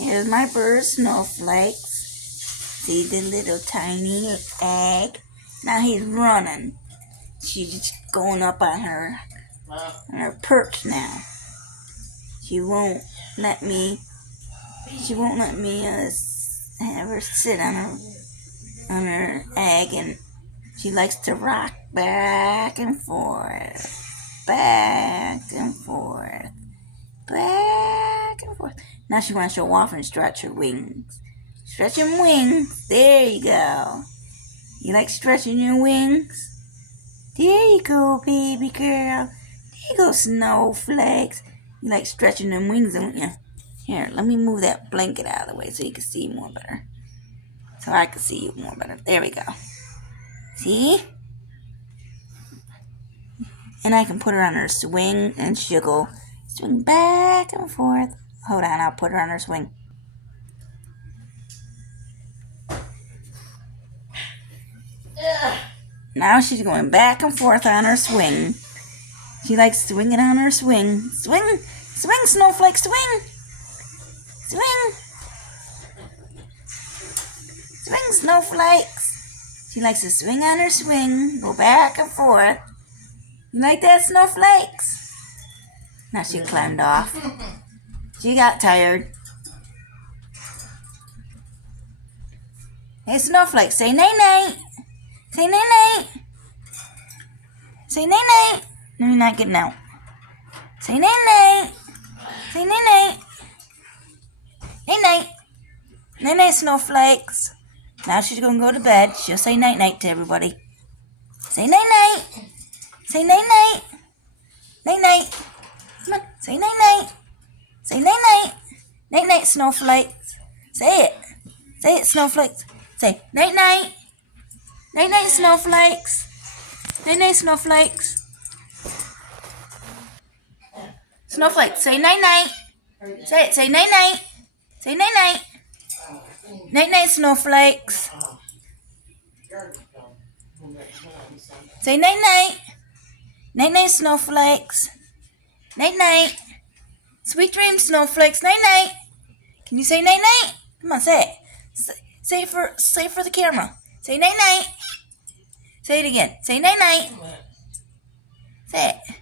Here's my bird snowflakes. See the little tiny egg? Now he's running. She's going up on her perch now. She won't let me have her sit on her egg, and she likes to rock back and forth, back and forth, back and forth. Now she wants to show off and stretch her wings. Stretch your wings. There you go. You like stretching your wings? There you go, baby girl. There you go, snowflakes. You like stretching them wings, don't you? Here, let me move that blanket out of the way so you can see more better. So I can see you more better. There we go. See? And I can put her on her swing, and she'll go swing back and forth. Hold on, I'll put her on her swing. Now she's going back and forth on her swing. She likes swinging on her swing. Swing, swing, snowflake, swing. Swing. Swing, snowflakes. She likes to swing on her swing, go back and forth. You like that, snowflakes? Now she climbed off. She got tired. Hey, snowflakes, say night-night. Say night-night. Say night-night. No, you're not getting out. Say night-night. Say night-night. Night-night. Night-night, snowflakes. Now she's going to go to bed. She'll say night-night to everybody. Say night-night. Say night-night. Night-night. Come on. Say night-night. Say night-night. Night-night, snowflakes. Say it. Say it, snowflakes. Say night-night. Night-night, snowflakes. Night-night, snowflakes. Snowflakes, say night-night. Say it. Say night-night. Say night-night. Night-night, snowflakes. Say night-night. Night-night, snowflakes. Night-night. Sweet dreams, snowflakes. Night-night. Can you say night-night? Come on, say it. Say it for the camera. Say night-night. Say it again. Say night-night. Say it.